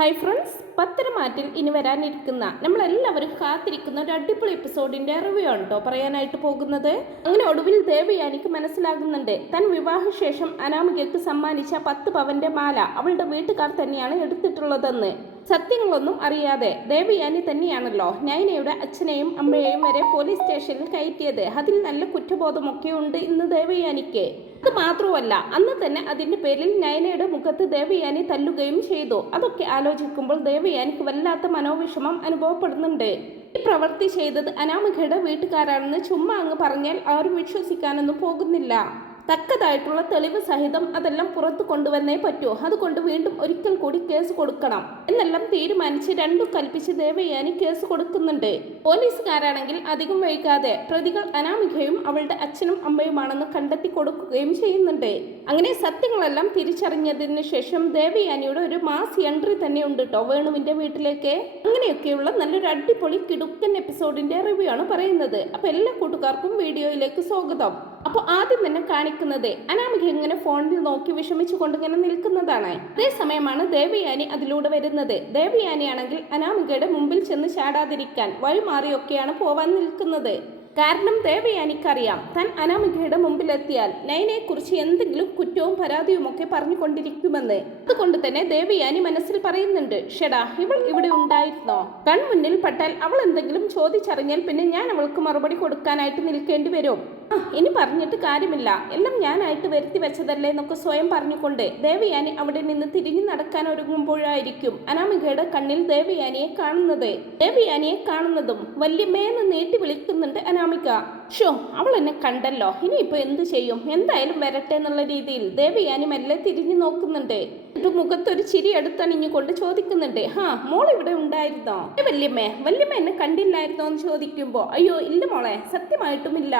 Hi friends പത്തരമാറ്റിൽ ഇനി വരാനിരിക്കുന്ന നമ്മളെല്ലാവരും കാത്തിരിക്കുന്ന ഒരു അടിപൊളി എപ്പിസോഡിന്റെ റിവ്യൂ ആണ് കേട്ടോ പറയാനായിട്ട് പോകുന്നത്. അങ്ങനെ ഒടുവിൽ ദേവയാനിക്ക് മനസ്സിലാകുന്നുണ്ട്. താൻ വിവാഹശേഷം അനാമികയ്ക്ക് സമ്മാനിച്ച പത്ത് പവന്റെ മാല അവളുടെ വീട്ടുകാർ തന്നെയാണ് എടുത്തിട്ടുള്ളതെന്ന്. സത്യങ്ങളൊന്നും അറിയാതെ ദേവയാനി തന്നെയാണല്ലോ. നൈനയുടെ അച്ഛനെയും അമ്മയെയും വരെ പോലീസ് സ്റ്റേഷനിൽ കയറ്റിയത്. അതിൽ നല്ല കുറ്റബോധമൊക്കെ ഉണ്ട് ഇന്ന് ദേവയാനിക്ക്. അത് മാത്രമല്ല അന്ന് തന്നെ അതിന്റെ പേരിൽ നയനയുടെ മുഖത്ത് ദേവയാനി തല്ലുകയും ചെയ്തു. അതൊക്കെ ആലോചിക്കുമ്പോൾ ദേവയാനിക്ക് വല്ലാത്ത മനോവിഷമം അനുഭവപ്പെടുന്നുണ്ട്. ഈ പ്രവൃത്തി ചെയ്തത് അനാമികയുടെ വീട്ടുകാരാണെന്ന് ചുമ്മാ അങ്ങ് പറഞ്ഞാൽ ആരും വിശ്വസിക്കാനൊന്നും പോകുന്നില്ല. തക്കതായിട്ടുള്ള തെളിവ് സഹിതം അതെല്ലാം പുറത്തു കൊണ്ടുവന്നേ പറ്റൂ. അതുകൊണ്ട് വീണ്ടും ഒരിക്കൽ കൂടി കേസ് കൊടുക്കണം. എന്നെല്ലാം തീരുമാനിച്ച് രണ്ടും കൽപ്പിച്ച് ദേവയാനി കേസ് കൊടുക്കുന്നുണ്ട്. പോലീസുകാരാണെങ്കിൽ അധികം വൈകാതെ പ്രതികൾ അനാമികയും അവളുടെ അച്ഛനും അമ്മയുമാണെന്ന് കണ്ടെത്തി കൊടുക്കുകയും ചെയ്യുന്നുണ്ട്. അങ്ങനെ സത്യങ്ങളെല്ലാം തിരിച്ചറിഞ്ഞതിന് ശേഷം ദേവയാനിയുടെ ഒരു മാസ് എൻട്രി തന്നെ ഉണ്ട് കേട്ടോ വേണുവിന്റെ വീട്ടിലേക്ക്. അങ്ങനെയൊക്കെയുള്ള നല്ലൊരു അടിപൊളി കിടുക്കൻ എപ്പിസോഡിന്റെ റിവ്യൂ ആണ് പറയുന്നത്. അപ്പൊ എല്ലാ കൂട്ടുകാർക്കും വീഡിയോയിലേക്ക് സ്വാഗതം. അപ്പോൾ ആദ്യം തന്നെ കാണിക്കുന്നത് അനാമിക ഇങ്ങനെ ഫോണിൽ നോക്കി വിഷമിച്ചു ഇങ്ങനെ നിൽക്കുന്നതാണ്. അതേസമയമാണ് ദേവയാനി അതിലൂടെ വരുന്നത്. ദേവയാനിയാണെങ്കിൽ അനാമികയുടെ മുമ്പിൽ ചെന്ന് ചാടാതിരിക്കാൻ വഴിമാറിയൊക്കെയാണ് പോവാൻ നിൽക്കുന്നത്. കാരണം ദേവയെ എനിക്കറിയാം. താൻ അനാമികയുടെ മുമ്പിലെത്തിയാൽ നയനെക്കുറിച്ച് എന്തെങ്കിലും കുറ്റവും പരാതിയും ഒക്കെ പറഞ്ഞുകൊണ്ടിരിക്കുമെന്ന്. അതുകൊണ്ട് തന്നെ ദേവയാനി മനസ്സിൽ പറയുന്നുണ്ട് ഷെടാ ഇവൾ ഇവിടെ ഉണ്ടായിരുന്നോ? കൺമുന്നിൽ പെട്ടാൽ അവൾ എന്തെങ്കിലും ചോദിച്ചറിഞ്ഞാൽ പിന്നെ ഞാൻ അവൾക്ക് മറുപടി കൊടുക്കാനായിട്ട് നിൽക്കേണ്ടി വരും. ഇനി പറഞ്ഞിട്ട് കാര്യമില്ല. എല്ലാം ഞാനായിട്ട് വരുത്തി വെച്ചതല്ലേ എന്നൊക്കെ സ്വയം പറഞ്ഞുകൊണ്ട് ദേവയാനി അവിടെ നിന്ന് തിരിഞ്ഞു നടക്കാൻ ഒരുങ്ങുമ്പോഴായിരിക്കും അനാമികയുടെ കണ്ണിൽ ദേവയാനിയെ കാണുന്നത്. ദേവയാനിയെ കാണുന്നതും വല്യമ്മയെന്ന് നീട്ടി വിളിക്കുന്നുണ്ട് അനാമിക ഷോ അവൾ എന്നെ കണ്ടല്ലോ. ഇനിയിപ്പോൾ എന്ത് ചെയ്യും? എന്തായാലും വരട്ടെ എന്നുള്ള രീതിയിൽ ദേവയാനി മെല്ലെ തിരിഞ്ഞു നോക്കുന്നുണ്ട്. എന്നിട്ട് മുഖത്തൊരു ചിരി എടുത്തണിഞ്ഞുകൊണ്ട് ചോദിക്കുന്നുണ്ട് ഹാ മോൾ ഇവിടെ ഉണ്ടായിരുന്നോ വല്യമ്മേ വല്യമ്മ എന്നെ കണ്ടില്ലായിരുന്നോ? എന്ന് ചോദിക്കുമ്പോൾ അയ്യോ ഇല്ല മോളെ സത്യമായിട്ടുമില്ല.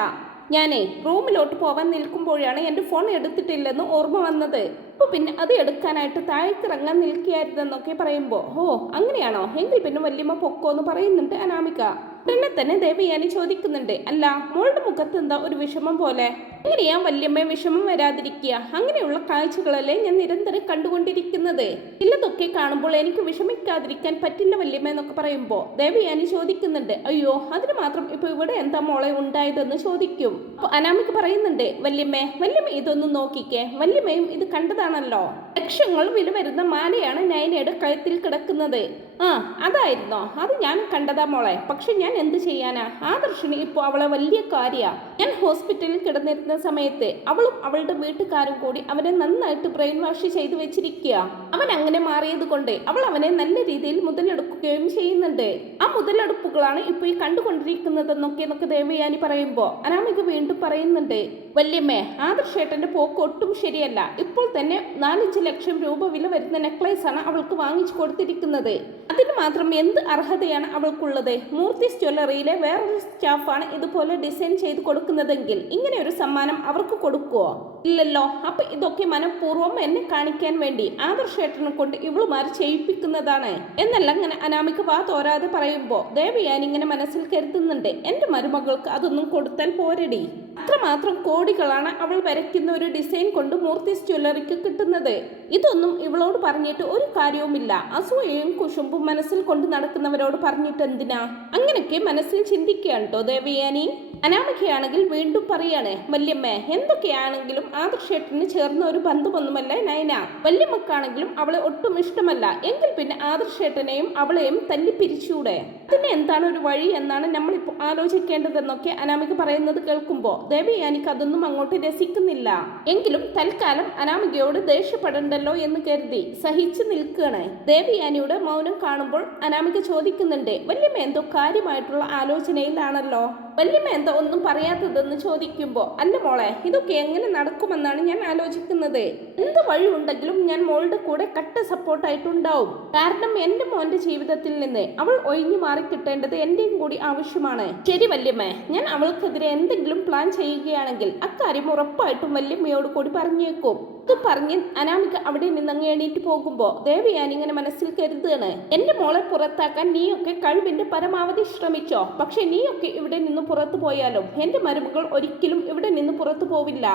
ഞാനേ റൂമിലോട്ട് പോവാൻ നിൽക്കുമ്പോഴാണ് എന്റെ ഫോൺ എടുത്തിട്ടില്ലെന്ന് ഓർമ്മ വന്നത്. അപ്പോൾ പിന്നെ അത് എടുക്കാനായിട്ട് താഴേക്കിറങ്ങാൻ നിൽക്കുകയായിരുന്നെന്നൊക്കെ പറയുമ്പോൾ ഓ അങ്ങനെയാണോ? എങ്കിൽ പിന്നെ വല്യമ്മ പൊക്കോ എന്ന് പറയുന്നുണ്ട് അനാമിക. ഉടനെ തന്നെ ദേവയാനി ചോദിക്കുന്നുണ്ട് അല്ല മോളുടെ മുഖത്ത് എന്താ ഒരു വിഷമം പോലെ? എങ്ങനെയാ വല്യമ്മ വിഷമം വരാതിരിക്കുക? അങ്ങനെയുള്ള കാഴ്ചകളല്ലേ ഞാൻ നിരന്തരം കണ്ടുകൊണ്ടിരിക്കുന്നത്. ചിലതൊക്കെ കാണുമ്പോൾ എനിക്ക് വിഷമിക്കാതിരിക്കാൻ പറ്റില്ല വല്യമ്മ എന്നൊക്കെ പറയുമ്പോൾ. ദേവയാനി ചോദിക്കുന്നുണ്ട് അയ്യോ അതിന് മാത്രം ഇപ്പൊ ഇവിടെ എന്താ മോളെ ഉണ്ടായതെന്ന് ചോദിക്കും. അപ്പൊ അനാമിക്ക് പറയുന്നുണ്ട് വല്യമ്മേ വല്യമ്മ ഇതൊന്നും നോക്കിക്കേ. വല്യമ്മയും ഇത് കണ്ടതാണല്ലോ. ലക്ഷങ്ങൾ വില വരുന്ന മാലയാണ് നയനയുടെ കഴുത്തിൽ കിടക്കുന്നത്. ആ അതായിരുന്നോ? അത് ഞാൻ കണ്ടതാ മോളെ. പക്ഷെ ഞാൻ എന്ത് ചെയ്യാനാ? ആദർശിന് ഇപ്പോൾ അവളെ വലിയ കാര്യ. ഞാൻ ഹോസ്പിറ്റലിൽ കിടന്നിരുന്ന സമയത്ത് അവളും അവളുടെ വീട്ടുകാരും കൂടി അവനെ നന്നായിട്ട് ബ്രെയിൻ വാഷ് ചെയ്തു വെച്ചിരിക്കുക. അവൻ അങ്ങനെ മാറിയത് കൊണ്ട് അവൾ അവനെ നല്ല രീതിയിൽ മുതലെടുക്കുകയും ചെയ്യുന്നുണ്ട്. ആ മുതലെടുപ്പുകളാണ് ഇപ്പോൾ ഈ കണ്ടുകൊണ്ടിരിക്കുന്നതെന്നൊക്കെ എന്നൊക്കെ ദേവയാനി പറയുമ്പോൾ അനാമിക വീണ്ടും പറയുന്നുണ്ട്. വല്യമ്മേ ആദർശേട്ടന്റെ പോക്ക് ഒട്ടും ശരിയല്ല. ഇപ്പോൾ തന്നെ നാലഞ്ച് ലക്ഷം രൂപ വില വരുന്ന നെക്ലേസ് ആണ് അവൾക്ക് വാങ്ങിച്ചു കൊടുത്തിരിക്കുന്നത്. അതിന് മാത്രം എന്ത് അർഹതയാണ് അവൾക്കുള്ളത്? മൂർത്തി ജ്വല്ലറിയിലെ വേറൊരു സ്റ്റാഫാണ് ഇതുപോലെ ഡിസൈൻ ചെയ്ത് കൊടുക്കുന്നതെങ്കിൽ. ഇങ്ങനെ ഒരു സമ്മാനം അവർക്ക് കൊടുക്കുവോ? ഇല്ലല്ലോ. അപ്പൊ ഇതൊക്കെ മനഃപൂർവം എന്നെ കാണിക്കാൻ വേണ്ടി ആദർശേട്ടനെ കൊണ്ട് ഇവളുമാർ ചെയ്യിപ്പിക്കുന്നതാണ്. എന്നല്ല ഇങ്ങനെ അനാമിക വാ തോരാതെ പറയുമ്പോ ദേവയാനി ഇങ്ങനെ മനസ്സിൽ കരുതുന്നുണ്ട്. എന്റെ മരുമകൾക്ക് അതൊന്നും കൊടുത്താൽ പോരടി. അത്രമാത്രം കോടികളാണ് അവൾ വരയ്ക്കുന്ന ഒരു ഡിസൈൻ കൊണ്ട് മൂർത്തിസ് ജ്വല്ലറിക്ക് കിട്ടുന്നത്. ഇതൊന്നും ഇവളോട് പറഞ്ഞിട്ട് ഒരു കാര്യവുമില്ല. അസൂയയും കുശുമ്പും മനസ്സിൽ കൊണ്ട് നടക്കുന്നവരോട് പറഞ്ഞിട്ട് എന്തിനാ അങ്ങനെയൊക്കെ മനസ്സിൽ ചിന്തിക്കുകയാണ് കേട്ടോ ദേവയാനി. അനാമികയാണെങ്കിൽ വീണ്ടും പറയാണ് വല്യമ്മ എന്തൊക്കെയാണെങ്കിലും ആദർശേട്ടന് ചേർന്ന ഒരു ബന്ധമൊന്നുമല്ല നയന. വല്യമ്മക്കാണെങ്കിലും അവളെ ഒട്ടും ഇഷ്ടമല്ല. എങ്കിൽ പിന്നെ ആദർശേട്ടനെയും അവളെയും തല്ലി പിരിച്ചൂടെ അതിന് എന്താണ് ഒരു വഴി എന്നാണ് നമ്മളിപ്പോൾ ആലോചിക്കേണ്ടതെന്നൊക്കെ അനാമിക പറയുന്നത് കേൾക്കുമ്പോൾ ദേവയാനിക്ക് അതൊന്നും അങ്ങോട്ട് രസിക്കുന്നില്ല. എങ്കിലും തൽക്കാലം അനാമികയോട് ദേഷ്യപ്പെടണ്ടല്ലോ എന്ന് കരുതി സഹിച്ചു നിൽക്കുകയാണ്. ദേവയാനിയുടെ മൗനം കാണുമ്പോൾ അനാമിക ചോദിക്കുന്നുണ്ട് വല്യമ്മ എന്തോ കാര്യമായിട്ടുള്ള ആലോചനയിലാണല്ലോ? വല്യമ്മ എന്താ ഒന്നും പറയാത്തതെന്ന് ചോദിക്കുമ്പോൾ അല്ല മോളെ ഇതൊക്കെ എങ്ങനെ നടക്കുമെന്നാണ് ഞാൻ ആലോചിക്കുന്നത്. എന്ത് വഴി ഉണ്ടെങ്കിലും ഞാൻ മോളുടെ കൂടെ കട്ട സപ്പോർട്ടായിട്ടുണ്ടാവും കാരണം എന്റെ മോന്റെ ജീവിതത്തിൽ നിന്ന് അവൾ ഒഴിഞ്ഞു മാറി കിട്ടേണ്ടത് എന്റെയും കൂടി ആവശ്യമാണ്. ശരി വല്യമ്മ ഞാൻ അവൾക്കെതിരെ എന്തെങ്കിലും പ്ലാൻ ചെയ്യുകയാണെങ്കിൽ അക്കാര്യം ഉറപ്പായിട്ടും വല്യമ്മയോട് കൂടി പറഞ്ഞേക്കും. ഇത് പറഞ്ഞ് അനാമിക അവിടെ നിന്നങ്ങ് എണീറ്റ് പോകുമ്പോ ഞാൻ ഇങ്ങനെ മനസ്സിൽ കരുതുകയാണ്. എന്റെ മോളെ പുറത്താക്കാൻ നീയൊക്കെ കഴിവിന്റെ പരമാവധി ശ്രമിച്ചോ. പക്ഷെ നീയൊക്കെ ഇവിടെ നിന്ന് പുറത്തു പോയാലും? എന്റെ മരുമകൾ ഒരിക്കലും ഇവിടെ നിന്ന് പുറത്തു പോവില്ല.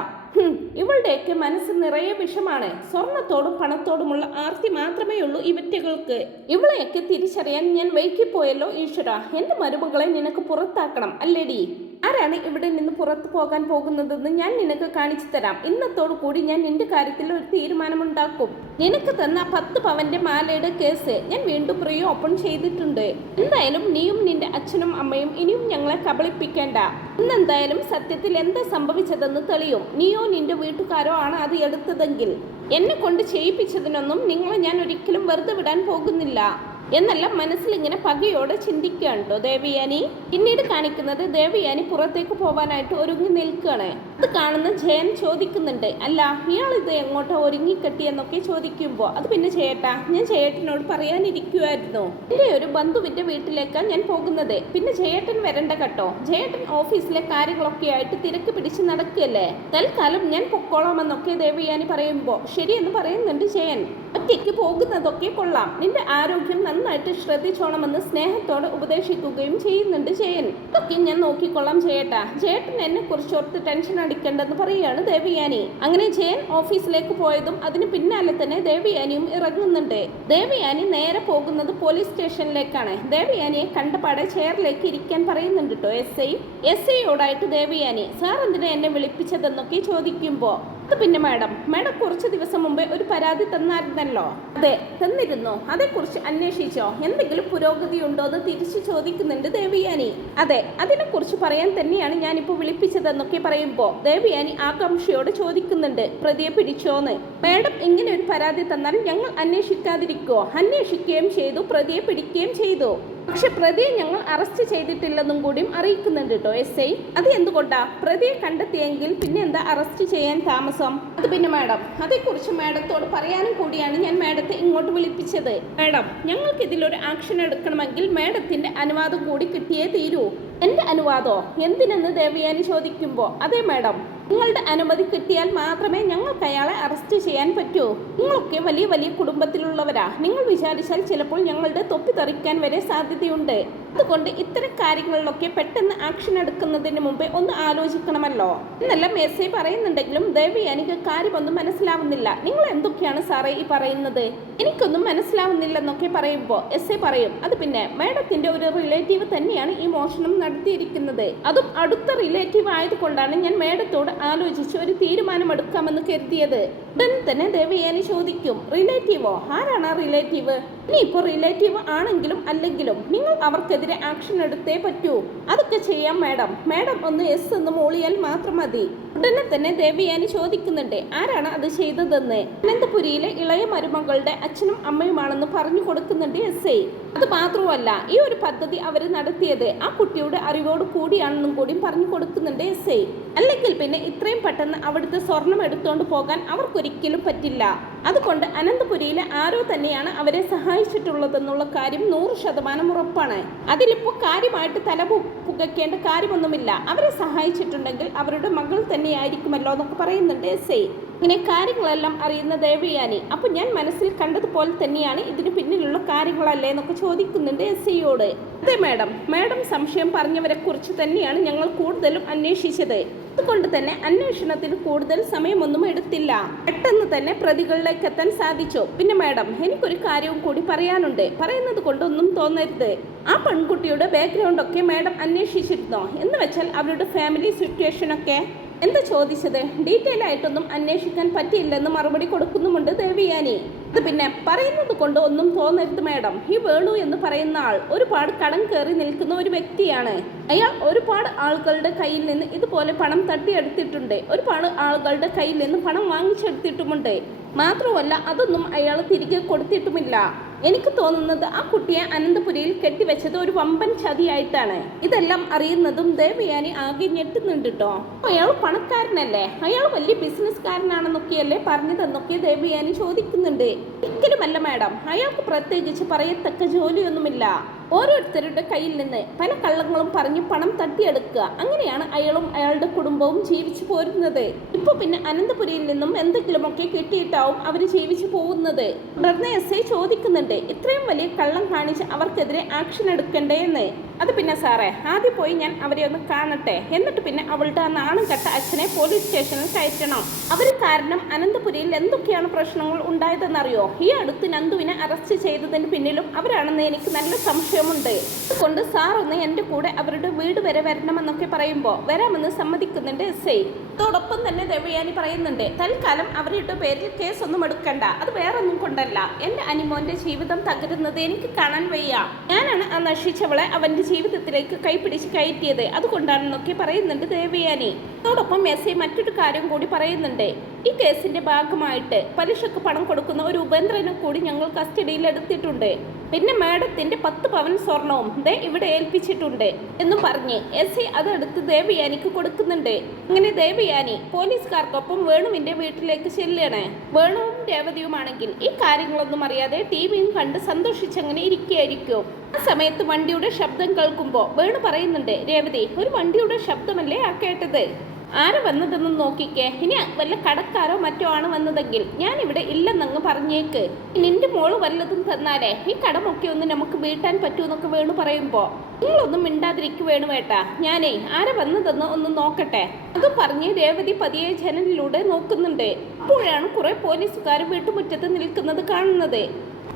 ഇവളുടെയൊക്കെ മനസ്സ് നിറയെ വിഷമാണ്. സ്വർണത്തോടും പണത്തോടുമുള്ള ആർത്തി മാത്രമേ ഉള്ളൂ ഇവറ്റകൾക്ക്. ഇവളെയൊക്കെ തിരിച്ചറിയാൻ ഞാൻ വൈകിപ്പോയല്ലോ ഈശ്വര. എന്റെ മരുമകളെ നിനക്ക് പുറത്താക്കണം അല്ലേടി? ആരാണ് ഇവിടെ നിന്ന് പുറത്തു പോകാൻ പോകുന്നതെന്ന് ഞാൻ നിനക്ക് കാണിച്ചു തരാം. ഇന്നത്തോടു കൂടി ഞാൻ നിന്റെ കാര്യത്തിൽ ഒരു തീരുമാനമുണ്ടാക്കും. നിനക്ക് തന്ന പത്ത് പവന്റെ മാലയുടെ കേസ് ഞാൻ വീണ്ടും പ്രീ ഓപ്പൺ ചെയ്തിട്ടുണ്ട്. എന്തായാലും നീയും നിന്റെ അച്ഛനും അമ്മയും ഇനിയും ഞങ്ങളെ കബളിപ്പിക്കേണ്ട. ഇന്നെന്തായാലും സത്യത്തിൽ എന്താ സംഭവിച്ചതെന്ന് തെളിയും. നീയോ നിന്റെ വീട്ടുകാരോ ആണ് അത് എടുത്തതെങ്കിൽ. എന്നെ കൊണ്ട് ചെയ്യിപ്പിച്ചതിനൊന്നും നിങ്ങളെ ഞാൻ ഒരിക്കലും വെറുതെ വിടാൻ പോകുന്നില്ല. എന്നല്ല മനസ്സിൽ ഇങ്ങനെ പകയോടെ ചിന്തിക്കുകയാണ് കേട്ടോ ദേവയാനി പിന്നീട് കാണിക്കുന്നത് ദേവയാനി പുറത്തേക്ക് പോവാനായിട്ട് ഒരുങ്ങി നിൽക്കുകയാണ്. അത് കാണുന്ന ജയൻ ചോദിക്കുന്നുണ്ട് അല്ല ഇയാൾ ഇത് എങ്ങോട്ടാ ഒരുങ്ങിക്കെട്ടിയെന്നൊക്കെ ചോദിക്കുമ്പോൾ അത് പിന്നെ ചേട്ടാ ഞാൻ ചേട്ടനോട് പറയാനിരിക്കുമായിരുന്നു എന്റെ ഒരു ബന്ധുവിന്റെ വീട്ടിലേക്കാണ് ഞാൻ പോകുന്നത്. പിന്നെ ജയേട്ടൻ വരണ്ട കേട്ടോ. ജയേട്ടൻ ഓഫീസിലെ കാര്യങ്ങളൊക്കെ ആയിട്ട് തിരക്ക് പിടിച്ച് നടക്കുകയല്ലേ? തൽക്കാലം ഞാൻ പൊക്കോളാമെന്നൊക്കെ ദേവയാനി പറയുമ്പോൾ ശരിയെന്ന് പറയുന്നുണ്ട് ജയൻ. ഒറ്റയ്ക്ക് പോകുന്നതൊക്കെ കൊള്ളാം. നിന്റെ ആരോഗ്യം നന്നായിട്ട് ശ്രദ്ധിച്ചോണമെന്ന് സ്നേഹത്തോടെ ഉപദേശിക്കുകയും ചെയ്യുന്നുണ്ട് ജയൻ. ഇതൊക്കെ ഞാൻ നോക്കിക്കൊള്ളാം ജയേട്ടാ. ചേട്ടൻ എന്നെ കുറിച്ച് ഓർത്ത് ടെൻഷൻ അടിക്കേണ്ടെന്ന് പറയുകയാണ് ദേവിയാനി. അങ്ങനെ ജയൻ ഓഫീസിലേക്ക് പോയതും അതിന് പിന്നാലെ തന്നെ ദേവിയാനിയും ഇറങ്ങുന്നുണ്ട്. ദേവിയാനി നേരെ പോകുന്നത് പോലീസ് സ്റ്റേഷനിലേക്കാണ്. ദേവയാനിയെ കണ്ടപാടെ ചെയറിലേക്ക് ഇരിക്കാൻ പറയുന്നുണ്ട് കേട്ടോ എസ് ഐ. എസ് ഐയോടായിട്ട് ദേവയാനി സാർ എന്തിനാ എന്നെ വിളിപ്പിച്ചതെന്നൊക്കെ ചോദിക്കുമ്പോൾ അത് പിന്നെ മാഡം മാഡം കുറച്ച് ദിവസം മുമ്പേ ഒരു പരാതി തന്നായിരുന്നല്ലോ. അതെ തന്നിരുന്നു. അതേക്കുറിച്ച് അന്വേഷിച്ചോ? എന്തെങ്കിലും പുരോഗതി ഉണ്ടോ എന്ന് തിരിച്ചു ചോദിക്കുന്നുണ്ട് ദേവിയാനി. അതെ അതിനെക്കുറിച്ച് പറയാൻ തന്നെയാണ് ഞാനിപ്പോൾ വിളിപ്പിച്ചതെന്നൊക്കെ പറയുമ്പോൾ ദേവിയാനി ആകാംക്ഷയോട് ചോദിക്കുന്നുണ്ട്. പ്രതിയെ പിടിച്ചോന്ന്. മാഡം ഇങ്ങനെ ഒരു പരാതി തന്നാൽ ഞങ്ങൾ അന്വേഷിക്കാതിരിക്കുമോ അന്വേഷിക്കുകയും ചെയ്തു പ്രതിയെ പിടിക്കുകയും ചെയ്തു. പക്ഷെ പ്രതിയെ ഞങ്ങൾ അറസ്റ്റ് ചെയ്തിട്ടില്ലെന്നും കൂടിയും അറിയിക്കുന്നുണ്ട് കേട്ടോ എസ് ഐ. അത് എന്തുകൊണ്ടാ? പ്രതിയെ കണ്ടെത്തിയെങ്കിൽ പിന്നെ എന്താ അറസ്റ്റ് ചെയ്യാൻ താമസം? അത് പിന്നെ മാഡം അതേക്കുറിച്ച് മാഡത്തോട് പറയാനും കൂടിയാണ് ഞാൻ മാഡത്തെ ഇങ്ങോട്ട് വിളിപ്പിച്ചത്. മാഡം ഞങ്ങൾക്ക് ഇതിലൊരു ആക്ഷൻ എടുക്കണമെങ്കിൽ മാഡത്തിന്റെ അനുവാദം കൂടി കിട്ടിയേ തീരൂ. എന്റെ അനുവാദോ? എന്തിനെന്ന് ദേവയാനി ചോദിക്കുമ്പോൾ അതെ മാഡം. നിങ്ങളുടെ അനുമതി കിട്ടിയാൽ മാത്രമേ ഞങ്ങൾക്ക് അയാളെ അറസ്റ്റ് ചെയ്യാൻ പറ്റൂ. നിങ്ങളൊക്കെ വലിയ വലിയ കുടുംബത്തിലുള്ളവരാ. നിങ്ങൾ വിചാരിച്ചാൽ ചിലപ്പോൾ ഞങ്ങളുടെ തൊപ്പി തെറിക്കാൻ വരെ സാധ്യതയുണ്ട്. അതുകൊണ്ട് ഇത്തരം കാര്യങ്ങളിലൊക്കെ പെട്ടെന്ന് ആക്ഷൻ എടുക്കുന്നതിന് മുമ്പേ ഒന്ന് ആലോചിക്കണമല്ലോ. എന്നല്ല എസ് പറയുന്നുണ്ടെങ്കിലും ദേവി എനിക്ക് കാര്യമൊന്നും മനസ്സിലാവുന്നില്ല. നിങ്ങൾ എന്തൊക്കെയാണ് സാറേ ഈ പറയുന്നത്? എനിക്കൊന്നും മനസ്സിലാവുന്നില്ലെന്നൊക്കെ പറയുമ്പോൾ എസ് ഐ പറയും അത് പിന്നെ മേഡത്തിന്റെ ഒരു റിലേറ്റീവ് തന്നെയാണ് ഈ മോഷണം നടത്തിയിരിക്കുന്നത്. അതും അടുത്ത റിലേറ്റീവ് ആയതുകൊണ്ടാണ് ഞാൻ മേഡത്തോട് ആലോചിച്ച് ഒരു തീരുമാനം എടുക്കാമെന്ന് കരുതിയത്. ഉടൻ തന്നെ ദേവയാനി ചോദിക്കും റിലേറ്റീവോ? ആരാണ് റിലേറ്റീവ്? ഇനി ഇപ്പോൾ റിലേറ്റീവ് ആണെങ്കിലും അല്ലെങ്കിലും നിങ്ങൾ അവർക്കെതിരെ ആക്ഷൻ എടുത്തേ പറ്റൂ. അതൊക്കെ ചെയ്യാം മാഡം മാഡം ഒന്ന് എസ് എന്ന് മോളിയാൽ മാത്രം മതി. ഉടനെ തന്നെ ദേവയാനി ചോദിക്കുന്നുണ്ട് ആരാണ് അത് ചെയ്തതെന്ന്? അനന്തപുരിയിലെ ഇളയ മരുമകളുടെ അച്ഛനും അമ്മയുമാണെന്ന് പറഞ്ഞു കൊടുക്കുന്നുണ്ട് എസ് ഐ. അത് മാത്രമല്ല ഈ ഒരു പദ്ധതി അവർ നടത്തിയത് ആ കുട്ടിയുടെ അറിവോട് കൂടിയാണെന്നും കൂടിയും പറഞ്ഞു കൊടുക്കുന്നുണ്ട് എസ് ഐ. അല്ലെങ്കിൽ പിന്നെ ഇത്രയും പെട്ടെന്ന് അവിടുത്തെ സ്വർണം എടുത്തുകൊണ്ട് പോകാൻ അവർക്കൊരിക്കലും പറ്റില്ല. അതുകൊണ്ട് അനന്തപുരിയിലെ ആരോ തന്നെയാണ് അവരെ സഹായിച്ചിട്ടുള്ളതെന്നുള്ള കാര്യം നൂറ് ശതമാനം ഉറപ്പാണ്. അതിലിപ്പോൾ കാര്യമായിട്ട് തല പുകയ്ക്കേണ്ട കാര്യമൊന്നുമില്ല. അവരെ സഹായിച്ചിട്ടുണ്ടെങ്കിൽ അവരുടെ മകൾ തന്നെയായിരിക്കുമല്ലോ എന്നൊക്കെ പറയുന്നുണ്ട് ഐ ഇങ്ങനെ കാര്യങ്ങളെല്ലാം അറിയുന്ന ദേവയാനി. അപ്പം ഞാൻ മനസ്സിൽ കണ്ടതുപോലെ തന്നെയാണ് ഇതിന് പിന്നിലുള്ള കാര്യങ്ങളല്ലേ എന്നൊക്കെ ചോദിക്കുന്നുണ്ട് എസ് ഐയോട് അതെ മാഡം. മാഡം സംശയം പറഞ്ഞവരെ കുറിച്ച് തന്നെയാണ് ഞങ്ങൾ കൂടുതലും അന്വേഷിച്ചത്. അതുകൊണ്ട് തന്നെ അന്വേഷണത്തിന് കൂടുതൽ സമയമൊന്നും എടുത്തില്ല. പെട്ടെന്ന് തന്നെ പ്രതികളിലേക്ക് എത്താൻ സാധിച്ചു. പിന്നെ മാഡം എനിക്കൊരു കാര്യവും കൂടി പറയാനുണ്ട്. പറയുന്നത് കൊണ്ടൊന്നും തോന്നരുത്. ആ പെൺകുട്ടിയുടെ ബാക്ക്ഗ്രൗണ്ട് ഒക്കെ മാഡം അന്വേഷിച്ചിരുന്നോ? എന്ന് വെച്ചാൽ അവരുടെ ഫാമിലി സിറ്റുവേഷൻ ഒക്കെ? എന്താ ചോദിച്ചത്? ഡീറ്റെയിൽ ആയിട്ടൊന്നും അന്വേഷിക്കാൻ പറ്റിയില്ലെന്ന് മറുപടി കൊടുക്കുന്നുമുണ്ട് ദേവിയാനി. അത് പിന്നെ പറയുന്നത് കൊണ്ട് ഒന്നും തോന്നരുത് മാഡം. ഈ വേണു എന്ന് പറയുന്ന ആൾ ഒരുപാട് കടം കയറി നിൽക്കുന്ന ഒരു വ്യക്തിയാണ്. അയാൾ ഒരുപാട് ആളുകളുടെ കയ്യിൽ നിന്ന് ഇതുപോലെ പണം തട്ടിയെടുത്തിട്ടുണ്ട്. ഒരുപാട് ആളുകളുടെ കയ്യിൽ നിന്ന് പണം വാങ്ങിച്ചെടുത്തിട്ടുമുണ്ട്. മാത്രമല്ല അതൊന്നും അയാൾ തിരികെ കൊടുത്തിട്ടുമില്ല. എനിക്ക് തോന്നുന്നത് ആ കുട്ടിയെ അനന്തപുരിയിൽ കെട്ടിവെച്ചത് ഒരു വമ്പൻ ചതിയായിട്ടാണ്. ഇതെല്ലാം അറിയുന്നതും ദേവയാനി ആകെ ഞെട്ടുന്നുണ്ട് കേട്ടോ അയാൾ പണക്കാരനല്ലേ? അയാൾ വലിയ ബിസിനസ്സുകാരനാണെന്നൊക്കെയല്ലേ പറഞ്ഞതെന്നൊക്കെ ദേവയാനി ചോദിക്കുന്നുണ്ട്. ഒരിക്കലുമല്ല മാഡം അയാൾക്ക് പ്രത്യേകിച്ച് പറയത്തക്ക ജോലിയൊന്നുമില്ല. ഓരോരുത്തരുടെ കയ്യിൽ നിന്ന് പല കള്ളങ്ങളും പറഞ്ഞ് പണം തട്ടിയെടുക്കുക. അങ്ങനെയാണ് അയാളും അയാളുടെ കുടുംബവും ജീവിച്ചു പോരുന്നത്. ഇപ്പൊ പിന്നെ അനന്തപുരിയിൽ നിന്നും എന്തെങ്കിലുമൊക്കെ കിട്ടിയിട്ടാവും അവർ ജീവിച്ചു പോകുന്നത്. തുടർന്ന് എസ് ഐ ചോദിക്കുന്നുണ്ട് ഇത്രയും വലിയ കള്ളം കാണിച്ച് അവർക്കെതിരെ ആക്ഷൻ എടുക്കണ്ടേ എന്ന്. അത് പിന്നെ സാറേ ആദ്യം പോയി ഞാൻ അവരെ ഒന്ന് കാണട്ടെ. എന്നിട്ട് പിന്നെ അവളുടെ ആ നാണം കെട്ട അച്ഛനെ പോലീസ് സ്റ്റേഷനിൽ കയറ്റണം. അവർ കാരണം അനന്തപുരിയിൽ എന്തൊക്കെയാണ് പ്രശ്നങ്ങൾ ഉണ്ടായതെന്നറിയോ? ഈ അടുത്ത് നന്ദുവിനെ അറസ്റ്റ് ചെയ്തതിന് പിന്നിലും അവരാണെന്ന് എനിക്ക് നല്ല സംശയമുണ്ട്. അതുകൊണ്ട് സാറൊന്ന് എന്റെ കൂടെ അവരുടെ വീട് വരെ വരണമെന്നൊക്കെ പറയുമ്പോൾ വരാമെന്ന് സമ്മതിക്കുന്നുണ്ട് എസ് ഐ. അതോടൊപ്പം തന്നെ ദേവയാനി പറയുന്നുണ്ട് തൽക്കാലം അവരുടെ പേരിൽ കേസൊന്നും എടുക്കണ്ട അത് വേറൊന്നും കൊണ്ടല്ല. എന്റെ അനിമോന്റെ ജീവിതം തകരുന്നത് എനിക്ക് കാണാൻ വയ്യ. ഞാനാണ് ആ നശിച്ചവളെ അവന്റെ ജീവിതത്തിലേക്ക് കൈപിടിച്ച് കയറ്റിയത്. അതുകൊണ്ടാണെന്നൊക്കെ പറയുന്നുണ്ട് ദേവയാനി. അതോടൊപ്പം എസ് ഐ മറ്റൊരു കാര്യം കൂടി പറയുന്നുണ്ട്. ഈ കേസിന്റെ ഭാഗമായിട്ട് പലിശക്ക് പണം കൊടുക്കുന്ന ഒരു ഉപേന്ദ്രനെ കൂടി ഞങ്ങൾ കസ്റ്റഡിയിൽ എടുത്തിട്ടുണ്ട്. പിന്നെ മാഡത്തിന്റെ പത്ത് പവൻ സ്വർണവും ദേ ഇവിടെ ഏൽപ്പിച്ചിട്ടുണ്ട് എന്ന് പറഞ്ഞ് എസ് ഐ അതെടുത്ത് ദേവയാനിക്ക് കൊടുക്കുന്നുണ്ട്. അങ്ങനെ ദേവയാനി പോലീസുകാർക്കൊപ്പം വേണുവിന്റെ വീട്ടിലേക്ക് ചെല്ലുകയാണ് വേണുവും രേവതിയുമാണെങ്കിൽ ഈ കാര്യങ്ങളൊന്നും അറിയാതെ ടി വിയും കണ്ട് സന്തോഷിച്ചങ്ങനെ ഇരിക്കുകയായിരിക്കും. ആ സമയത്ത് വണ്ടിയുടെ ശബ്ദം കേൾക്കുമ്പോൾ വേണു പറയുന്നുണ്ട് രേവതി ഒരു വണ്ടിയുടെ ശബ്ദമല്ലേ ആ കേട്ടത്? ആര് വന്നതെന്ന് നോക്കിക്കേ. ഇനി വല്ല കടക്കാരോ മറ്റോ ആണ് വന്നതെങ്കിൽ ഞാൻ ഇവിടെ ഇല്ലെന്നങ്ങ് പറഞ്ഞേക്ക്. നിന്റെ മോൾ വല്ലതും തന്നാലേ ഈ കടമൊക്കെ ഒന്ന് നമുക്ക് വീട്ടാൻ പറ്റുമെന്നൊക്കെ വേണു പറയുമ്പോൾ നിങ്ങളൊന്നും മിണ്ടാതിരിക്കു വേണു വേട്ടാ. ഞാനേ ആരെ വന്നതെന്ന് ഒന്ന് നോക്കട്ടെ. അതും പറഞ്ഞ് രേവതി പതിയെ ജനലിലൂടെ നോക്കുന്നുണ്ട്. അപ്പോഴാണ് കുറെ പോലീസുകാർ വീട്ടുമുറ്റത്ത് നിൽക്കുന്നത് കാണുന്നത്.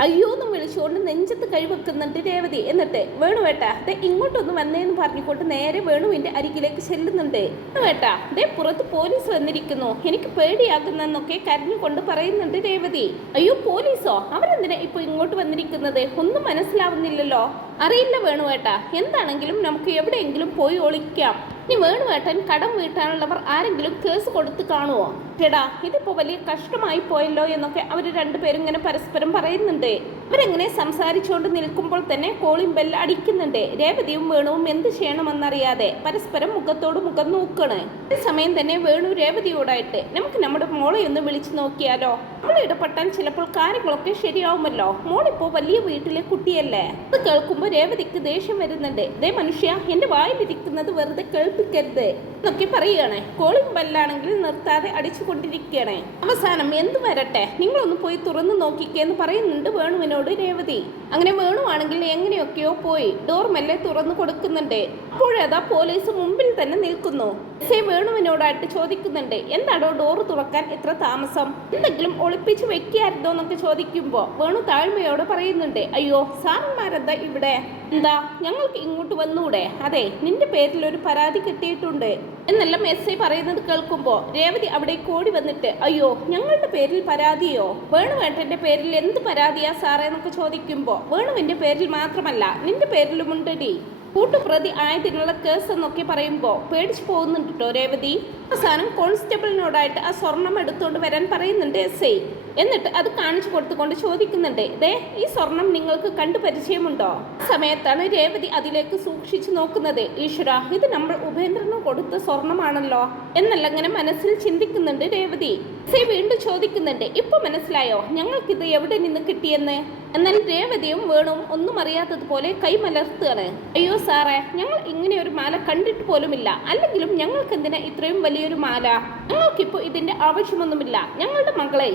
അയ്യോ എന്നും വിളിച്ചുകൊണ്ട് നെഞ്ചത്ത് കഴിവെക്കുന്നുണ്ട് രേവതി. എന്നിട്ട് വേണുവേട്ടാ ദേ ഇങ്ങോട്ടൊന്ന് വന്നേന്ന് പറഞ്ഞുകൊണ്ട് നേരെ വേണുവിന്റെ അരികിലേക്ക് ചെല്ലുന്നുണ്ട്. വേട്ടാ ദേ പുറത്ത് പോലീസ് വന്നിരിക്കുന്നു. എനിക്ക് പേടിയാകുന്നെന്നൊക്കെ കരഞ്ഞുകൊണ്ട് പറയുന്നുണ്ട് രേവതി. അയ്യോ പോലീസോ? അവരെന്തിനാ ഇപ്പൊ ഇങ്ങോട്ട് വന്നിരിക്കുന്നത്? ഒന്നും മനസ്സിലാവുന്നില്ലല്ലോ. അറിയില്ല വേണുവേട്ടാ എന്താണെങ്കിലും നമുക്ക് എവിടെയെങ്കിലും പോയി ഒളിക്കാം. ഇനി വേണുവേട്ടൻ കടം വീട്ടാനുള്ളവർ ആരെങ്കിലും കേസ് കൊടുത്ത് കാണുമോ ചേടാ ഇതിപ്പോ വലിയ കഷ്ടമായി പോയല്ലോ എന്നൊക്കെ അവർ രണ്ടുപേരും ഇങ്ങനെ പരസ്പരം പറയുന്നുണ്ട്. അവരെങ്ങനെ സംസാരിച്ചുകൊണ്ട് നിൽക്കുമ്പോൾ തന്നെ കോളിംഗ് ബെല്ല് അടിക്കുന്നുണ്ട്. രേവതിയും വേണുവും എന്ത് ചെയ്യണമെന്നറിയാതെ പരസ്പരം മുഖത്തോട് മുഖം നോക്കണ്. ഈ സമയം തന്നെ വേണു രേവതിയോടായിട്ട് നമുക്ക് നമ്മുടെ മോളെ ഒന്ന് വിളിച്ചു നോക്കിയാലോ? മോളെ ഇടപെട്ടാൽ ചിലപ്പോൾ കാര്യങ്ങളൊക്കെ ശരിയാവുമല്ലോ? മോളിപ്പോ വലിയ വീട്ടിലെ കുട്ടിയല്ലേ? അത് കേൾക്കുമ്പോൾ രേവതിക്ക് ദേഷ്യം വരുന്നുണ്ട്. ദേ മനുഷ്യ എന്റെ വായിലിരിക്കുന്നത് വെറുതെ കേൾപ്പിക്കരുത്. എന്നൊക്കെ പറയുകയാണേ. കോളിംഗ് ബെല്ലാണെങ്കിൽ നിർത്താതെ അടിച്ചു അടിച്ചുകൊണ്ടിരിക്കുകയാണ്. അവസാനം എന്ത് വരട്ടെ? നിങ്ങളൊന്ന് പോയി തുറന്നു നോക്കിക്കേ എന്ന് പറയുന്നുണ്ട് വേണുവിനോട് രേവതി. അങ്ങനെ വേണുവാണെങ്കിൽ എങ്ങനെയൊക്കെയോ പോയി ഡോർ മെല്ലെ തുറന്നു കൊടുക്കുന്നുണ്ട്. അപ്പോഴതാ പോലീസ് മുമ്പിൽ തന്നെ നിൽക്കുന്നു. എസ് വേണുവിനോടായിട്ട് ചോദിക്കുന്നുണ്ട് എന്താണോ ഡോർ തുറക്കാൻ ഇത്ര താമസം? എന്തെങ്കിലും ഒളിപ്പിച്ച് വെക്കായിരുന്നോ എന്നൊക്കെ ചോദിക്കുമ്പോൾ വേണു താഴ്മയോടെ പറയുന്നുണ്ട് അയ്യോ സാറന്മാരെന്താ ഇവിടെ? എന്താ ഞങ്ങൾക്ക് ഇങ്ങോട്ട് വന്നൂടെ? അതെ നിന്റെ പേരിൽ ഒരു പരാതി കിട്ടിയിട്ടുണ്ട്. എന്നെല്ലാം എസ് ഐ പറയുന്നത് കേൾക്കുമ്പോൾ രേവതി അവിടെ കൂടി വന്നിട്ട് അയ്യോ ഞങ്ങളുടെ പേരിൽ പരാതിയോ? വേണുവേട്ടന്റെ പേരിൽ എന്ത് പരാതിയാ സാറേ? എന്നൊക്കെ ചോദിക്കുമ്പോൾ വേണുവിന്റെ പേരിൽ മാത്രമല്ല നിന്റെ പേരിലുമുണ്ടടി കൂട്ടുപ്രതി ആയതിനുള്ള കേസ് എന്നൊക്കെ പറയുമ്പോൾ പേടിച്ചു പോകുന്നുണ്ട് കേട്ടോ രേവതി. അവസാനം കോൺസ്റ്റബിളിനോടായിട്ട് ആ സ്വർണം എടുത്തുകൊണ്ട് വരാൻ പറയുന്നുണ്ട് എസ് ഐ. എന്നിട്ട് അത് കാണിച്ചു കൊടുത്തുകൊണ്ട് ചോദിക്കുന്നുണ്ട് ദേ ഈ സ്വർണം നിങ്ങൾക്ക് കണ്ടു പരിചയമുണ്ടോ? സമയത്താണ് രേവതി അതിലേക്ക് സൂക്ഷിച്ചു നോക്കുന്നത് ഈശ്വര ഇത് നമ്മൾ ഉപേന്ദ്രന് കൊടുത്ത സ്വർണമാണല്ലോ? എന്നല്ല ഇങ്ങനെ മനസ്സിൽ ചിന്തിക്കുന്നുണ്ട് രേവതി. എസ് വീണ്ടും ചോദിക്കുന്നുണ്ട് ഇപ്പൊ മനസ്സിലായോ? ഞങ്ങൾക്കിത് എവിടെ നിന്ന് കിട്ടിയെന്ന്? എന്നാൽ രേവതിയും വേണുവും ഒന്നും അറിയാത്തതുപോലെ കൈമലർത്തുകയാണ് അയ്യോ സാറേ ഞങ്ങൾ ഇങ്ങനെ ഒരു മാല കണ്ടിട്ട് പോലുമില്ല. അല്ലെങ്കിലും ഞങ്ങൾക്ക് എന്തിനാ ഇത്രയും വലിയൊരു മാല? ഞങ്ങൾക്കിപ്പോൾ ഇതിന്റെ ആവശ്യമൊന്നുമില്ല. ഞങ്ങളുടെ മകളെ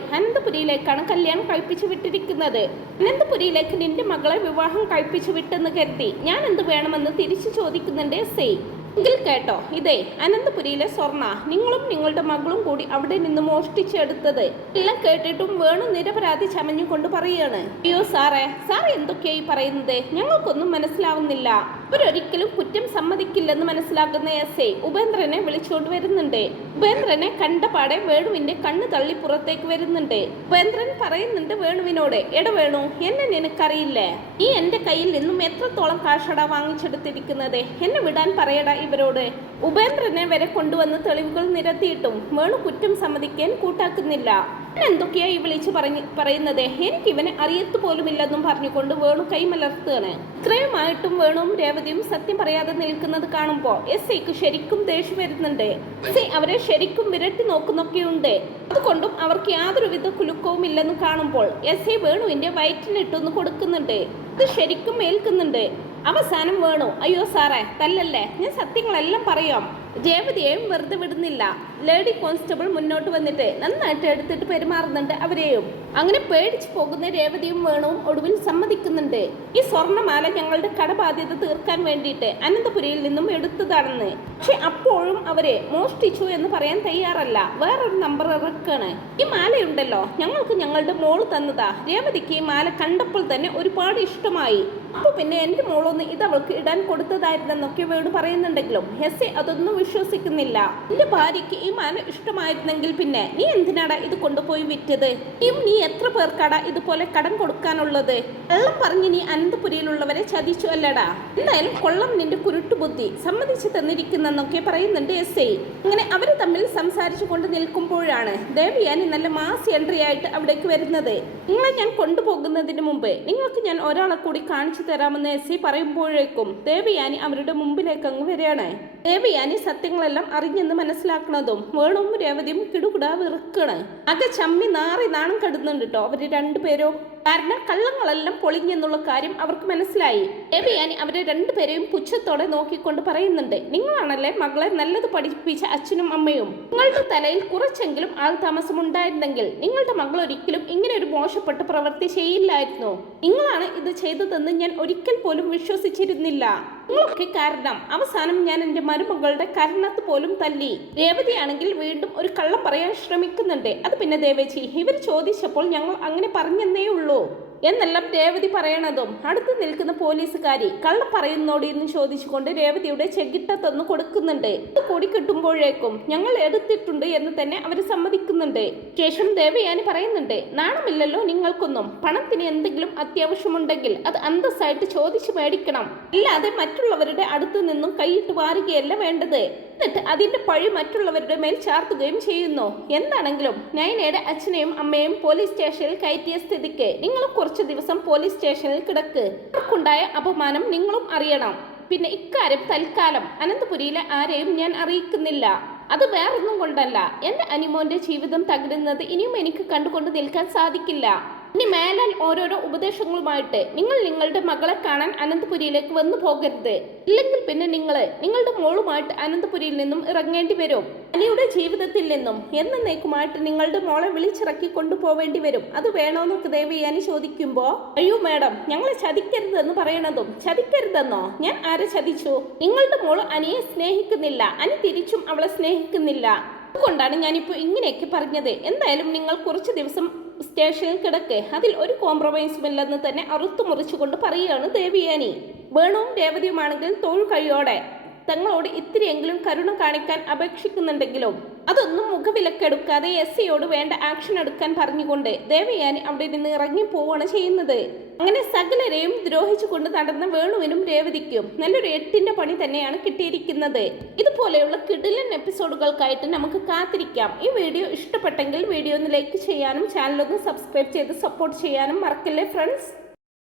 അനന്തപുരിയിലേക്കാണ് കല്യാണം കഴിപ്പിച്ചു വിട്ടിരിക്കുന്നത്. അനന്തപുരിയിലേക്ക് നിന്റെ മകളെ വിവാഹം കഴിപ്പിച്ചു വിട്ടെന്ന് കരുതി. ഞാൻ എന്ത് വേണമെന്ന് തിരിച്ചു ചോദിക്കുന്നുണ്ട് സേ എങ്കിൽ കേട്ടോ ഇതേ അനന്തപുരിയിലെ സ്വർണ. നിങ്ങളും നിങ്ങളുടെ മകളും കൂടി അവിടെ നിന്ന് മോഷ്ടിച്ചെടുത്തത്. എല്ലാം കേട്ടിട്ടും വേണു നിരപരാധി ചമഞ്ഞുകൊണ്ട് പറയാണ്. അയ്യോ സാറേ സാർ എന്തൊക്കെയായി പറയുന്നത്? ഞങ്ങൾക്കൊന്നും മനസ്സിലാവുന്നില്ല. അവരൊരിക്കലും കുറ്റം സമ്മതിക്കില്ലെന്ന് മനസ്സിലാക്കുന്ന എസ് ഐ ഉപേന്ദ്രനെ വിളിച്ചുകൊണ്ട് വരുന്നുണ്ട്. ഉപേന്ദ്രനെ കണ്ടപാടെ വേണുവിന്റെ കണ്ണ് തള്ളി പുറത്തേക്ക് വരുന്നുണ്ട്. ഉപേന്ദ്രൻ പറയുന്നുണ്ട് വേണുവിനോട് എട വേണു എന്നെ നിനക്കറിയില്ലേ. നീ എന്റെ കയ്യിൽ നിന്നും എത്രത്തോളം കാശടാ വാങ്ങിച്ചെടുത്തിരിക്കുന്നത്? എന്നെ വിടാൻ പറയടാ ഇവരോട്. ഉപേന്ദ്രനെ വരെ കൊണ്ടുവന്ന് തെളിവുകൾ നിരത്തിയിട്ടും വേണു കുറ്റം സമ്മതിക്കാൻ കൂട്ടാക്കുന്നില്ല. എന്തൊക്കെയാ ഈ വിളിച്ച് പറഞ്ഞ് പറയുന്നത്? എനിക്ക് ഇവനെ അറിയത്ത് പോലുമില്ലെന്നും പറഞ്ഞുകൊണ്ട് വേണു കൈമലർത്തുകയാണ് ഇത്രയുമായിട്ടും വേണുവും രേവതിയും സത്യം പറയാതെ നിൽക്കുന്നത് കാണുമ്പോൾ എസ് ഐക്ക് ശരിക്കും ദേഷ്യം വരുന്നുണ്ട്. എസ് ഐ അവരെ ശരിക്കും വിരട്ടി നോക്കുന്നൊക്കെയുണ്ട്. അതുകൊണ്ടും അവർക്ക് യാതൊരുവിധ കുലുക്കവും ഇല്ലെന്ന് കാണുമ്പോൾ എസ് ഐ വേണുവിന്റെ വയറ്റിലിട്ടൊന്ന് കൊടുക്കുന്നുണ്ട്. ഇത് ശരിക്കും ഏൽക്കുന്നുണ്ട്. അവസാനം വേണു അയ്യോ സാറേ തല്ലല്ലേ? ഞാൻ സത്യങ്ങളെല്ലാം പറയാം. രേവതിയെയും വെറുതെ വിടുന്നില്ല. ലേഡി കോൺസ്റ്റബിൾ മുന്നോട്ട് വന്നിട്ട് നന്നായിട്ട് എടുത്തിട്ട് പെരുമാറുന്നുണ്ട് അവരെയും. അങ്ങനെ പേടിച്ചു പോകുന്ന രേവതിയും വേണവും ഒടുവിൽ സമ്മതിക്കുന്നുണ്ട്. ഈ സ്വർണമാല ഞങ്ങളുടെ കടബാധ്യത തീർക്കാൻ വേണ്ടിയിട്ട് അനന്തപുരിയിൽ നിന്നും എടുത്തതാണെന്ന്. പക്ഷെ അപ്പോഴും അവരെ മോഷ്ടിച്ചു എന്ന് പറയാൻ തയ്യാറല്ല. വേറൊരു നമ്പർ ഇറക്കാണ്. ഈ മാലയുണ്ടല്ലോ. ഞങ്ങൾക്ക് ഞങ്ങളുടെ മോൾ തന്നതാ. രേവതിക്ക് ഈ മാല കണ്ടപ്പോൾ തന്നെ ഒരുപാട് ഇഷ്ടമായി. അപ്പൊ പിന്നെ എന്റെ മോളൊന്ന് ഇത് അവൾക്ക് ഇടാൻ കൊടുത്തതായിരുന്നെന്നൊക്കെ വീട് പറയുന്നുണ്ടെങ്കിലും ഹെസെ അതൊന്നും വിശ്വസിക്കുന്നില്ല. എന്റെ ഭാര്യയ്ക്ക് ഈ മാല ഇഷ്ടമായിരുന്നെങ്കിൽ പിന്നെ നീ എന്തിനാടാ ഇത് കൊണ്ടുപോയി വിറ്റത്? ഇനിയും നീ എത്ര പേർക്കാടാ ഇതുപോലെ കടം കൊടുക്കാനുള്ളത്? വെള്ളം പറഞ്ഞ് നീ അനന്തപുരിയിലുള്ളവരെ ചതിച്ചു അല്ലടാ. എന്തായാലും കൊള്ളം നിന്റെ കുരുട്ടുബുദ്ധി സമ്മതിച്ചു തന്നിരിക്കുന്നെന്നൊക്കെ പറയുന്നുണ്ട് എസ് ഐ അങ്ങനെ അവർ തമ്മിൽ സംസാരിച്ചു കൊണ്ട് നിൽക്കുമ്പോഴാണ് ദേവിയാനി നല്ല മാസ് എൻട്രി ആയിട്ട് അവിടേക്ക് വരുന്നത്. നിങ്ങളെ ഞാൻ കൊണ്ടുപോകുന്നതിന് മുമ്പ് നിങ്ങൾക്ക് ഞാൻ ഒരാളെ കൂടി കാണിച്ചു തരാമെന്ന് എസ് സി പറയുമ്പോഴേക്കും ദേവിയാനി അവരുടെ മുമ്പിലേക്ക് അങ്ങ് വരികയാണ്. ദേവിയാനി സത്യങ്ങളെല്ലാം അറിഞ്ഞെന്ന് മനസ്സിലാക്കണതും. വേണും രേവതിയും കിടുകിടാ വെറുക്കണ. അകെ ചമ്മി നാറി നാണം കെടുന്നുണ്ട് കേട്ടോ അവർ രണ്ടുപേരും കാരണം കള്ളങ്ങളെല്ലാം പൊളിഞ്ഞെന്നുള്ള കാര്യം അവർക്ക് മനസ്സിലായി. ദേവയാനി അവരെ രണ്ടുപേരെയും പുച്ഛത്തോടെ നോക്കിക്കൊണ്ട് പറയുന്നുണ്ട്. നിങ്ങളാണല്ലേ മകളെ നല്ലത് പഠിപ്പിച്ച അച്ഛനും അമ്മയും. നിങ്ങളുടെ തലയിൽ കുറച്ചെങ്കിലും ആൾ താമസം ഉണ്ടായിരുന്നെങ്കിൽ നിങ്ങളുടെ മകൾ ഒരിക്കലും ഇങ്ങനെ ഒരു മോശപ്പെട്ട പ്രവൃത്തി ചെയ്യില്ലായിരുന്നു. നിങ്ങളാണ് ഇത് ചെയ്തതെന്ന് ഞാൻ ഒരിക്കൽ പോലും വിശ്വസിച്ചിരുന്നില്ല. നിങ്ങളൊക്കെ കാരണം. അവസാനം ഞാൻ എന്റെ മരുമകളുടെ കരണത്ത് പോലും തല്ലി. രേവതിയാണെങ്കിൽ വീണ്ടും ഒരു കള്ളം പറയാൻ ശ്രമിക്കുന്നുണ്ട്. അത് പിന്നെ ദേവേച്ചി ഇവർ ചോദിച്ചപ്പോൾ ഞങ്ങൾ അങ്ങനെ പറഞ്ഞെന്നേ ഉള്ളൂ. എന്നെല്ലാം രേവതി പറയണതും. അടുത്ത് നിൽക്കുന്ന പോലീസുകാരി കള്ള പറയുന്നോടി എന്ന് ചോദിച്ചുകൊണ്ട് രേവതിയുടെ ചെകിട്ടത്തൊന്ന് കൊടുക്കുന്നുണ്ട്. ഇത് കൂടി കിട്ടുമ്പോഴേക്കും ഞങ്ങൾ എടുത്തിട്ടുണ്ട് എന്ന് തന്നെ അവർ സമ്മതിക്കുന്നുണ്ട്. ശേഷം ദേവയാനി പറയുന്നുണ്ട് നാണമില്ലല്ലോ നിങ്ങൾക്കൊന്നും. പണത്തിന് എന്തെങ്കിലും അത്യാവശ്യമുണ്ടെങ്കിൽ അത് അന്തസ്സായിട്ട് ചോദിച്ചു മേടിക്കണം. അല്ലാതെ മറ്റുള്ളവരുടെ അടുത്ത് നിന്നും കൈയിട്ട് വാരുകയല്ല വേണ്ടത്. എന്നിട്ട് അതിന്റെ പഴി മറ്റുള്ളവരുടെ മേൽ ചാർത്തുകയും ചെയ്യുന്നു. എന്താണെങ്കിലും നയനയുടെ അച്ഛനെയും അമ്മയും പോലീസ് സ്റ്റേഷനിൽ കയറ്റിയ സ്ഥിതിക്ക് നിങ്ങൾ കുറച്ച് ദിവസം പോലീസ് സ്റ്റേഷനിൽ കിടക്ക്. അവർക്കുണ്ടായ അപമാനം നിങ്ങളും അറിയണം. പിന്നെ ഇക്കാര്യം തൽക്കാലം അനന്തപുരിയിലെ ആരെയും ഞാൻ അറിയിക്കുന്നില്ല. അത് വേറൊന്നും കൊണ്ടല്ല. എന്റെ അനിമോന്റെ ജീവിതം തകരുന്നത് ഇനിയും എനിക്ക് കണ്ടുകൊണ്ട് നിൽക്കാൻ സാധിക്കില്ല. ഇനി മേലാൽ ഓരോരോ ഉപദേശങ്ങളുമായിട്ട് നിങ്ങൾ നിങ്ങളുടെ മകളെ കാണാൻ അനന്തപുരിയിലേക്ക് വന്നു പോകരുത്. ഇല്ലെങ്കിൽ പിന്നെ നിങ്ങൾ നിങ്ങളുടെ മോളുമായിട്ട് അനന്തപുരിയിൽ നിന്നും ഇറങ്ങേണ്ടി വരും. അനിയുടെ ജീവിതത്തിൽ നിന്നും എന്നേക്കുമായിട്ട് നിങ്ങളുടെ മോളെ വിളിച്ചിറക്കി കൊണ്ടുപോവേണ്ടി വരും. അത് വേണോന്നൊക്കെ ദേവയാനി ചോദിക്കുമ്പോ അയ്യോ മാഡം ഞങ്ങളെ ചതിക്കരുതെന്ന് പറയണതും ചതിക്കരുതെന്നോ? ഞാൻ ആരെ ചതിച്ചു? നിങ്ങളുടെ മോൾ അനിയെ സ്നേഹിക്കുന്നില്ല. അനി തിരിച്ചും അവളെ സ്നേഹിക്കുന്നില്ല. അതുകൊണ്ടാണ് ഞാനിപ്പോൾ ഇങ്ങനെയൊക്കെ പറഞ്ഞത്. എന്തായാലും നിങ്ങൾ കുറച്ച് ദിവസം സ്റ്റേഷനിൽ കിടക്ക്. അതിൽ ഒരു കോംപ്രമൈസും ഇല്ലെന്ന് തന്നെ അറുത്തു മുറിച്ചുകൊണ്ട് പറയുകയാണ് ദേവിയാനി. വേണുവും രേവതിയുമാണെങ്കിൽ തോൾ കഴിയോടെ. തങ്ങളോട് ഇത്തിരിയെങ്കിലും കരുണ കാണിക്കാൻ അപേക്ഷിക്കുന്നുണ്ടെങ്കിലും? അതൊന്നും മുഖവിലക്കെടുക്കാതെ എസ് സിയോട് വേണ്ട ആക്ഷൻ എടുക്കാൻ പറഞ്ഞുകൊണ്ട് ദേവയാനി അവിടെ നിന്ന് ഇറങ്ങി പോവുകയാണ് ചെയ്യുന്നത്. അങ്ങനെ സകലരെയും ദ്രോഹിച്ചുകൊണ്ട് നടന്ന വേണുവിനും രേവതിക്കും നല്ലൊരു എട്ടിന്റെ പണി തന്നെയാണ് കിട്ടിയിരിക്കുന്നത്. ഇതുപോലെയുള്ള കിടിലൻ എപ്പിസോഡുകൾക്കായിട്ട് നമുക്ക് കാത്തിരിക്കാം. ഈ വീഡിയോ ഇഷ്ടപ്പെട്ടെങ്കിൽ വീഡിയോ ഒന്ന് ലൈക്ക് ചെയ്യാനും ചാനലൊന്ന് സബ്സ്ക്രൈബ് ചെയ്ത് സപ്പോർട്ട് ചെയ്യാനും മറക്കല്ലേ ഫ്രണ്ട്സ്